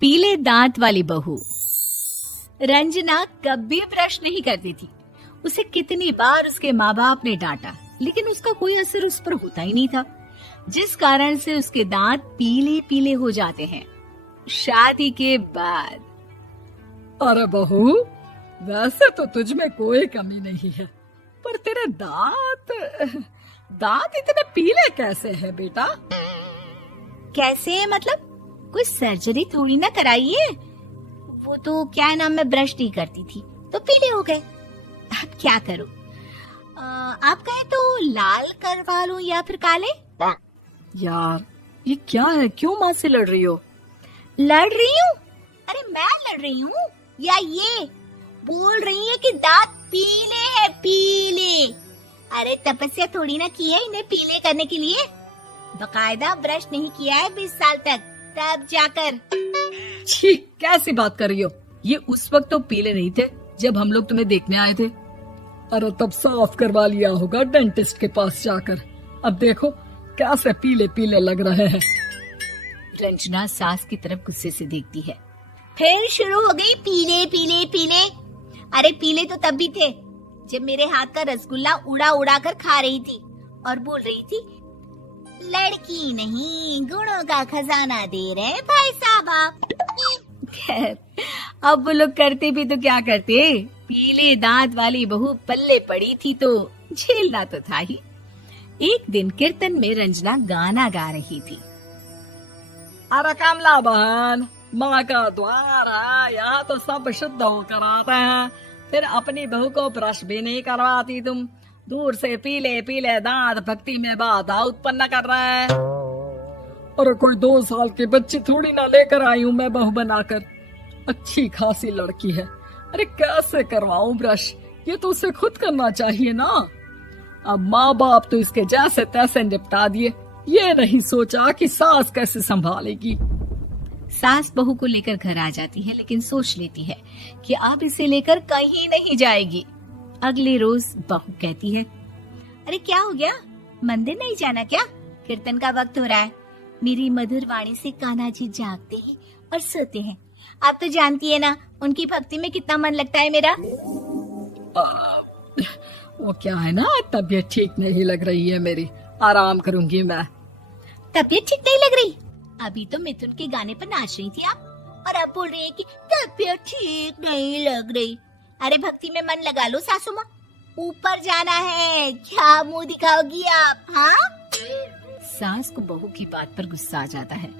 पीले दांत वाली बहू। रंजना कभी ब्रश नहीं करती थी। उसे कितनी बार उसके माँ बाप ने डांटा, लेकिन उसका कोई असर उस पर होता ही नहीं था, जिस कारण से उसके दांत पीले पीले हो जाते हैं। शादी के बाद अरे बहू, वैसे तो तुझ में कोई कमी नहीं है, पर तेरे दांत इतने पीले कैसे हैं बेटा? कैसे मतलब? कोई सर्जरी थोड़ी ना कराइए। वो तो क्या नाम, मैं ब्रश नहीं करती थी तो पीले हो गए। अब क्या करूं? आप कहें तो लाल करवा लूं या फिर काले? यार ये क्या है, क्यों माँ से लड़ रही हो? लड़ रही हूँ? अरे मैं लड़ रही हूँ या ये बोल रही है कि दांत पीले हैं, पीले। अरे तपस्या थोड़ी ना की है इन्हें पीले करने के लिए। बकायदा ब्रश नहीं किया है 20 साल तक, तब जाकर। छी, कैसी बात कर रही हो? ये उस वक्त तो पीले नहीं थे जब हम लोग तुम्हें देखने आए थे। अरे तब साफ करवा लिया होगा डेंटिस्ट के पास जाकर। अब देखो कैसे पीले पीले लग रहे हैं। रंजना सास की तरफ गुस्से से देखती है। फिर शुरू हो गई पीले पीले पीले। अरे पीले तो तब भी थे जब मेरे हाथ का रसगुल्ला उड़ा उड़ा कर खा रही थी और बोल रही थी, लड़की नहीं गुणों का खजाना दे रहे भाई साहब आप। खैर, अब वो लोग करते भी तो क्या करते, पीले दांत वाली बहू पल्ले पड़ी थी तो झेलना तो था ही। एक दिन कीर्तन में रंजना गाना गा रही थी। अरे कमला बहन, माँ का द्वार है, यहाँ तो सब शुद्ध होकर आते हैं, फिर अपनी बहू को ब्रश भी नहीं करवाती तुम। दूर से पीले पीले दांत भक्ति में बाधा उत्पन्न कर रहे हैं। अरे कोई 2 साल की बच्ची थोड़ी ना लेकर आई हूँ मैं बहू बनाकर। अच्छी खासी लड़की है, अरे कैसे करवाऊं ब्रश? ये तो उसे खुद करना चाहिए ना। अब माँ बाप तो इसके जैसे तैसे निपटा दिए, ये नहीं सोचा कि सास कैसे संभालेगी। सास बहू को लेकर घर आ जाती है, लेकिन सोच लेती है कि अब इसे लेकर कहीं नहीं जाएगी। अगले रोज बहू कहती है, अरे क्या हो गया, मंदिर नहीं जाना क्या? कीर्तन का वक्त हो रहा है। मेरी मधुर वाणी से कान्हा जी जागते हैं और सोते हैं। आप तो जानती है ना उनकी भक्ति में कितना मन लगता है मेरा। वो क्या है ना, तबीयत ठीक नहीं लग रही है मेरी, आराम करूंगी मैं। तबीयत ठीक नहीं लग रही? अभी तो मिथुन के गाने पर नाच रही थी आप, और अब बोल रही है कि तबीयत ठीक नहीं लग रही। अरे भक्ति में मन लगा लो सासू माँ, ऊपर जाना है, क्या मुंह दिखाओगी आप? हाँ? सास को बहू की बात पर गुस्सा आ जाता है।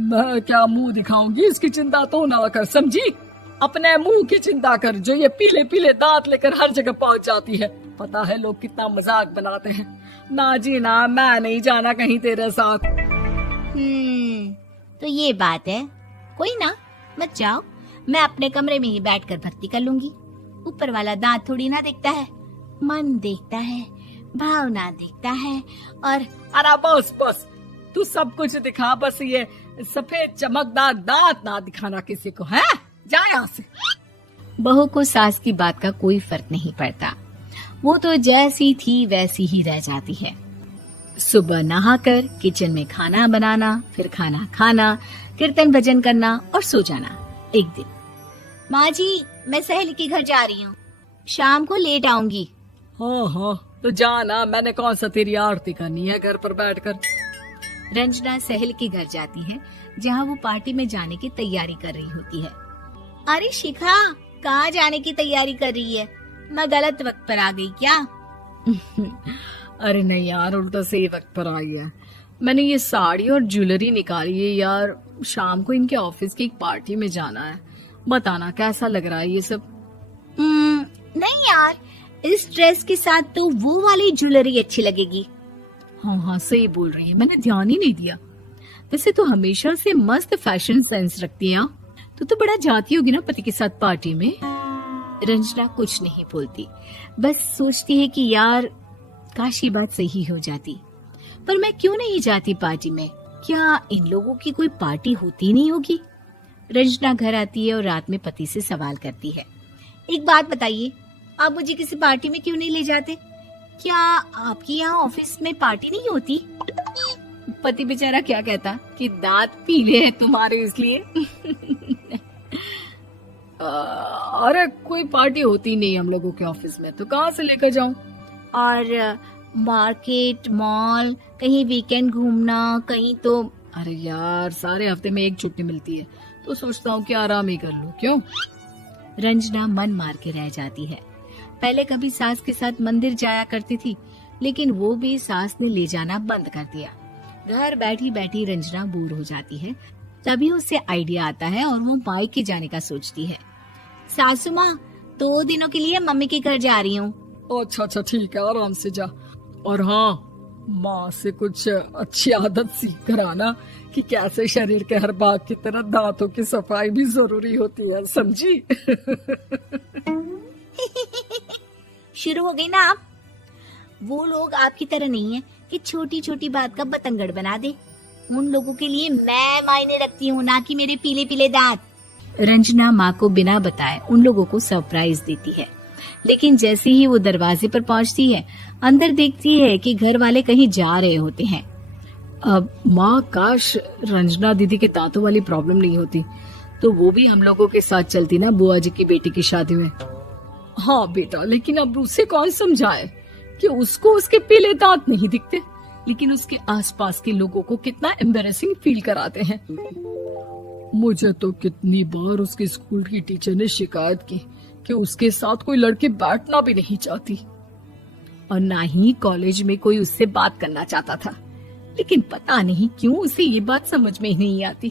मैं क्या मुंह दिखाऊंगी, इसकी चिंता तो ना कर, समझी? अपने मुंह की चिंता कर, जो ये पीले पीले दांत लेकर हर जगह पहुंच जाती है। पता है लोग कितना मजाक बनाते हैं। ना जी ना, मैं नहीं जाना कहीं तेरे साथ। तो ये बात है, कोई ना, मत जाओ, मैं अपने कमरे में ही बैठकर भक्ति कर लूंगी। ऊपर वाला दांत थोड़ी ना देखता है, मन देखता है, भावना देखता है। और अरे बस बस, तू सब कुछ दिखा, बस ये सफेद चमकदार दांत ना दिखाना किसी को, है? जा यहाँ से। बहू को सास की बात का कोई फर्क नहीं पड़ता, वो तो जैसी थी वैसी ही रह जाती है। सुबह नहाकर किचन में खाना बनाना, फिर खाना खाना, कीर्तन भजन करना और सो जाना। एक दिन, माँ जी मैं सहेली के घर जा रही हूँ, शाम को लेट आऊंगी। हाँ हाँ तो जाना, मैंने कौन सा तेरी आरती करनी है घर पर बैठकर। रंजना सहेली के घर जाती है, जहाँ वो पार्टी में जाने की तैयारी कर रही होती है। अरे शिखा, कहाँ जाने की तैयारी कर रही है? मैं गलत वक्त पर आ गई क्या? अरे नहीं यार, उल्टा सही वक्त पर आई है। मैंने ये साड़ी और ज्वेलरी निकाली है यार, शाम को इनके ऑफिस की एक पार्टी में जाना है। बताना कैसा लग रहा है ये सब? नहीं यार, इस ड्रेस के साथ तो वो वाली ज्वेलरी अच्छी लगेगी। हाँ हाँ सही बोल रही है, मैंने ध्यान ही नहीं दिया। वैसे तो हमेशा से मस्त फैशन सेंस रखती है। तो बड़ा जाती होगी ना पति के साथ पार्टी में। रंजना कुछ नहीं बोलती, बस सोचती है कि यार काश ये बात सही हो जाती, पर मैं क्यों नहीं जाती पार्टी में? क्या इन लोगों की कोई पार्टी होती नहीं होगी? रंजना घर आती है और रात में पति से सवाल करती है, एक बात बताइए, आप मुझे किसी पार्टी में क्यों नहीं ले जाते? क्या आपकी यहाँ ऑफिस में पार्टी नहीं होती? पति बेचारा क्या कहता कि दांत पीले हैं तुम्हारे इसलिए। अरे कोई पार्टी होती नहीं हम लोगों के ऑफिस में, तो कहाँ से लेकर जाऊं? और मार्केट, मॉल, कहीं वीकेंड घूमना, कहीं तो। अरे यार, सारे हफ्ते में एक छुट्टी मिलती है, तो सोचता हूँ कि आराम ही कर लूं। क्यों? रंजना मन मार के रह जाती है। पहले कभी सास के साथ मंदिर जाया करती थी, लेकिन वो भी सास ने ले जाना बंद कर दिया। घर बैठी बैठी रंजना बोर हो जाती है। तभी उसे आइडिया आता है और वो मायके जाने का सोचती है। सासू माँ, 2 दिनों के लिए मम्मी के घर जा रही हूँ। अच्छा ठीक है, आराम से जा। और हाँ, माँ से कुछ अच्छी आदत सीख कर आना कि कैसे शरीर के हर भाग की तरह दांतों की सफाई भी जरूरी होती है, समझी? शुरू हो गई ना आप। वो लोग आपकी तरह नहीं है कि छोटी छोटी बात का बतंगड़ बना दे। उन लोगों के लिए मैं मायने रखती हूँ, ना कि मेरे पीले पीले दांत। रंजना माँ को बिना बताए उन लोगों को सरप्राइज देती है, लेकिन जैसे ही वो दरवाजे पर पहुंचती है, अंदर देखती है कि घर वाले कहीं जा रहे होते हैं। अब माँ, काश रंजना दीदी के दांतों वाली प्रॉब्लम नहीं होती, तो वो भी हम लोगों के साथ चलती ना बुआ जी की बेटी की शादी में। हाँ बेटा, लेकिन अब उसे कौन समझाए कि उसको उसके पीले दांत नहीं दिखते, लेकिन उसके आसपास के लोगों को कितना एम्बैरेसिंग फील कराते हैं। मुझे तो कितनी बार उसके स्कूल की टीचर ने शिकायत की कि उसके साथ कोई लड़की बैठना भी नहीं चाहती, और ना ही कॉलेज में कोई उससे बात करना चाहता था। लेकिन पता नहीं क्यों उसे ये बात समझ में ही नहीं आती।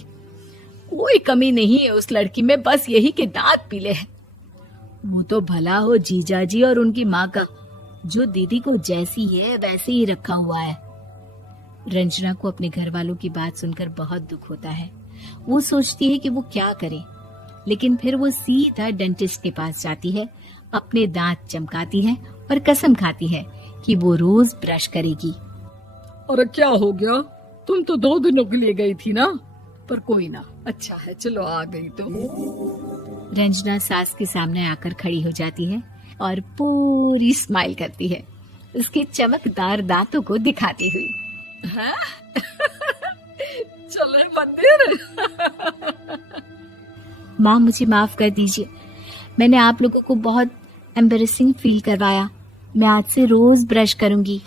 कोई कमी नहीं है उस लड़की में, बस यही कि दांत पीले हैं। वो तो भला हो जीजा जी और उनकी माँ का, जो दीदी को जैसी है वैसे ही रखा हुआ है। रंजना को अपने घर वालों की बात सुनकर बहुत दुख होता है। वो सोचती है कि वो क्या करे, लेकिन फिर वो सीधा डेंटिस्ट के पास जाती है, अपने दांत चमकाती है और कसम खाती है कि वो रोज ब्रश करेगी। अरे क्या हो गया? तुम तो 2 दिनों के लिए गई थी ना, पर कोई ना, अच्छा है, चलो आ गई तो। रंजना सास के सामने आकर खड़ी हो जाती है और पूरी स्माइल करती है, उसके चमकदार दांतों को दिखाती हुई। हैं? चले मंदिर। माँ, मुझे माफ कर दीजिए, मैंने आप लोगों को बहुत एम्बैरेसिंग फील करवाया। मैं आज से रोज ब्रश करूंगी।